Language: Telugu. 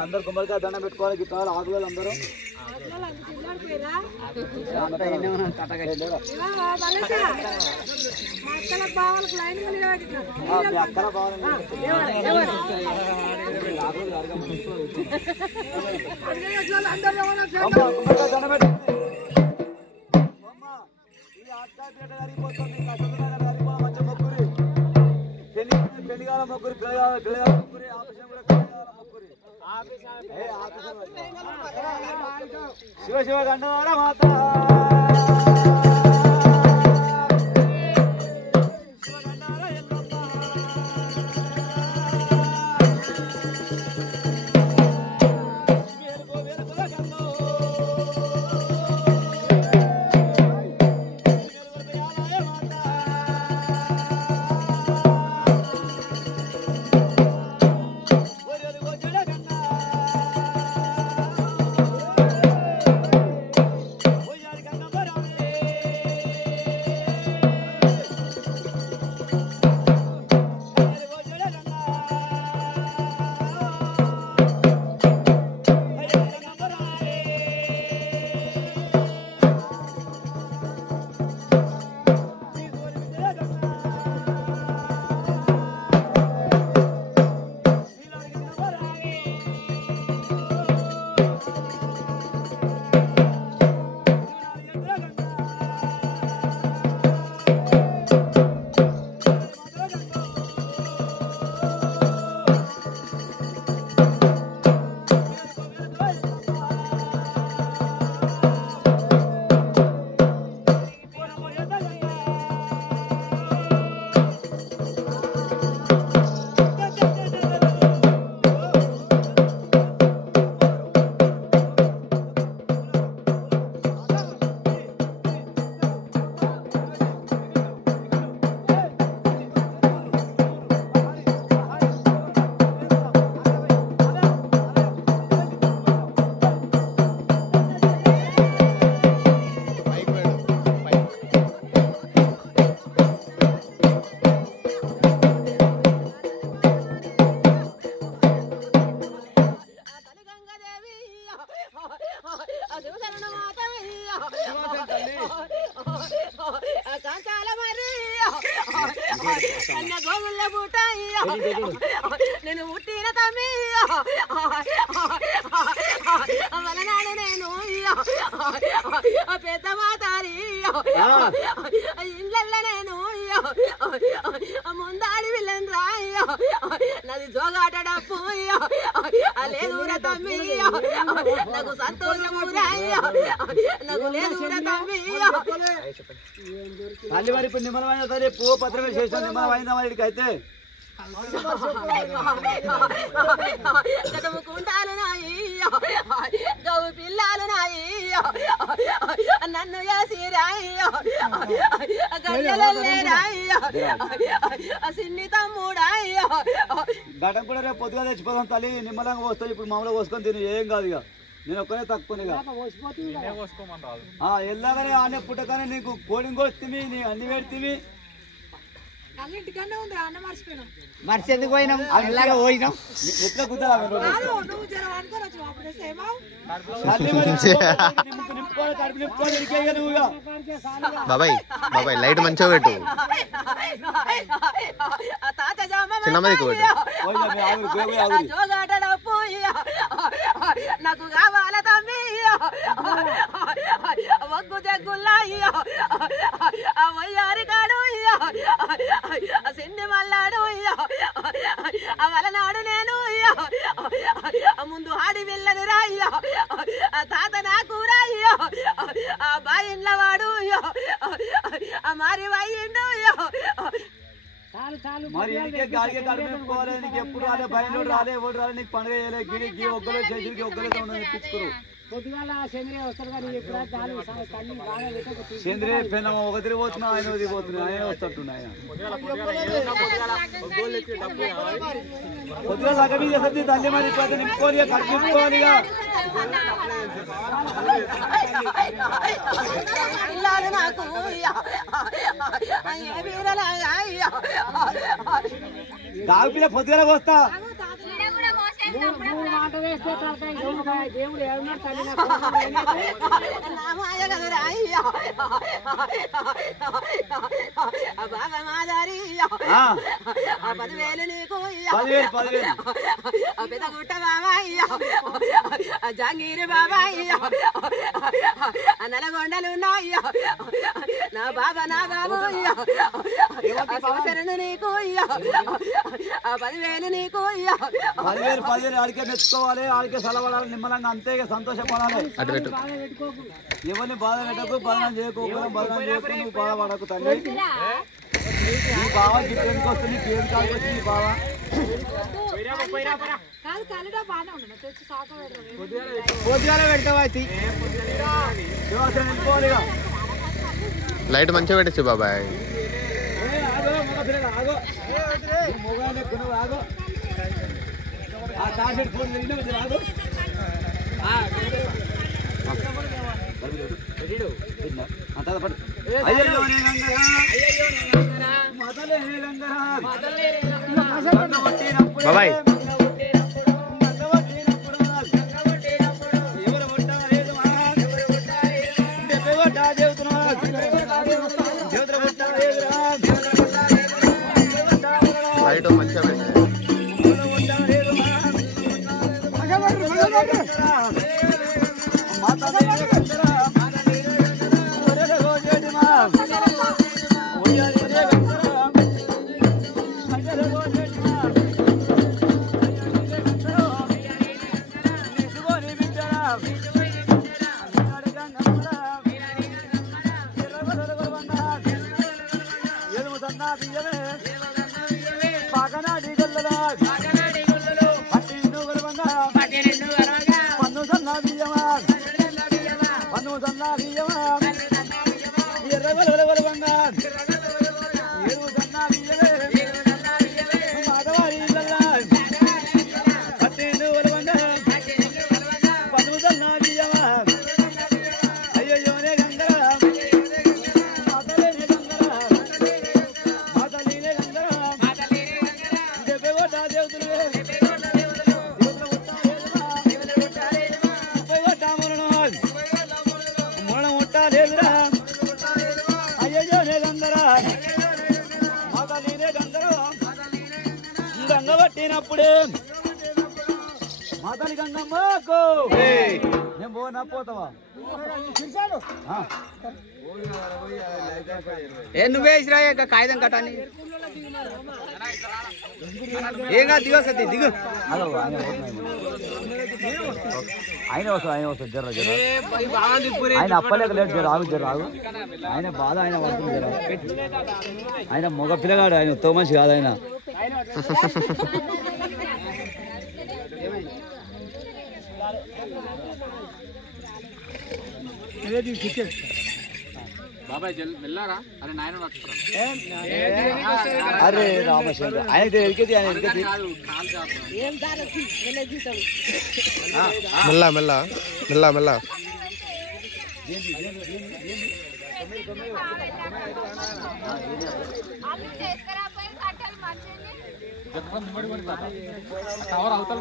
అందరు గుమ్మడికాయ దండం పెట్టుకోవాలి గిట్టాలి ఆకులు అందరూ అక్కడ మంచి మొక్కురి పెళ్లిగాల మొక్కురి పిల్లగాల మొక్కురి ఆపరేషన్ కూడా మొక్కురి శివ శివ గండార మాత నేను పుట్టిన తమ్మి వలనాడు నేను పెద్ద మాతారి ఇండ్ల నేను ముందాడి విల్లన్ రాయ నాది జోగాటడప్పు లేదురా తమ్మి నాకు సంతోషము రాయ నాకు లేదురా తమ్మి తల్లి వారి ఇప్పుడు నిమ్మలమైన సరే పువ్వు పత్రమే చేసాను నిమ్మలమైందా వాడికి అయితే చదువుకుంటాను నాయి గౌ పిల్లలు నాయి నన్ను వేసి రాయ్య గయ్యలే రాయ్య సిన్ని తమ్ముడాయ్య గటం కూడా రేపు పొద్దుగా తెచ్చిపోదాం తల్లి నిమ్మలంగా వస్తుంది ఇప్పుడు మామూలుగా పోసుకొని తిని ఏం కాదు ఇక నేను ఒక్కనే తక్కువనిగా ఎల్లాగానే ఆనే పుట్టగానే నీకు కోడిని కోస్తుంది నీ అన్ని పెడితే మర్చెందుకు పోయినాం అలాగే పోయినాం ఎట్లా కుదరా బాబాయ్ బాబాయ్ లైట్ మంచిగా పెట్టు చిన్నమ్మదికి నాకు కావాల తమ్మి ఒగ్గు జగ్గుల్లా వయ్యారి కాడు సిన్ని మల్లాడు వలనాడు నేను ముందు ఆడి వెళ్ళదు రాయ్య తాత నాకు రాయ్య బాయిన్ల వాడు మారి వయ్యిండు మరి ఇంకే గాలికే కడుపుకోవాలి నీకు ఎప్పుడు రాలే బయలు రాలే ఎవరు రాలే నీకు పండుగ చేయలే గిరి ఒక్కలే చేసి ఒక్కలే తెప్పించుకోరు సేంద్రియ పెనం ఒక తిరిగిపోతున్నా ఆయన తిరిగిపోతున్నా ఆయన వస్తుంటున్నా ఆయన పొద్దుగా సగం చేస్తుంది తల్లి మరి పెద్ద నింపుకోని కడుపు నింపుకోనిగా నాకు గాగు పిల్ల పొద్దుగా వస్తా బాగా మాదారి 10,000 నీకు 10,000 పెద్ద గుట్ట బాబాయ్య జాంగీరి బాబాయ్య నలగొండలు ఉన్నాయ్య నా బాబా సంవత్సరం నీకు 10,000 నీకు 10,000 ఆడికే మెచ్చుకోవాలి ఆడికే సెలవడాలి నిమ్మలంగా అంతే సంతోషపడాలి ఎవరిని బాధ పెట్టకు బదనం చేయకోకుండా బదనం చేయకు నువ్వు బాధపడకు తల్లి నీ బావ గిట్లకి వస్తుంది పేరు కాడికి వచ్చి నీ బావ పొద్దుగాల పెడతావా వెళ్ళిపోవాలి లైట్ మంచిగా పెట్టచ్చు బాబాయ్ బాబాయ్ లైట్ మంచిగా పెట్టారు గంగబట్టినప్పుడే మాతలి గంగమ్మకు నేను పోనా పోతావా నువ్వే ఇసిరా కాగితం కట్టాలి ఏం కాదు దిగో సత్తి దిగు ఆయన వస్తుంది జర్ర ఆయన అప్పలేక లేడు జర ఆగు ఆయన బాధ ఆయన పడుతుంది జర ఆయన మగ పిల్లగాడు ఆయన ఉత్తమ మనిషి కాదు ఆయన అరే రామచంద్ర ఆయన ఎరికేది ఆయన ఎరికేది మెల్ల మెల్ల మెల్ల మెల్ల అవతల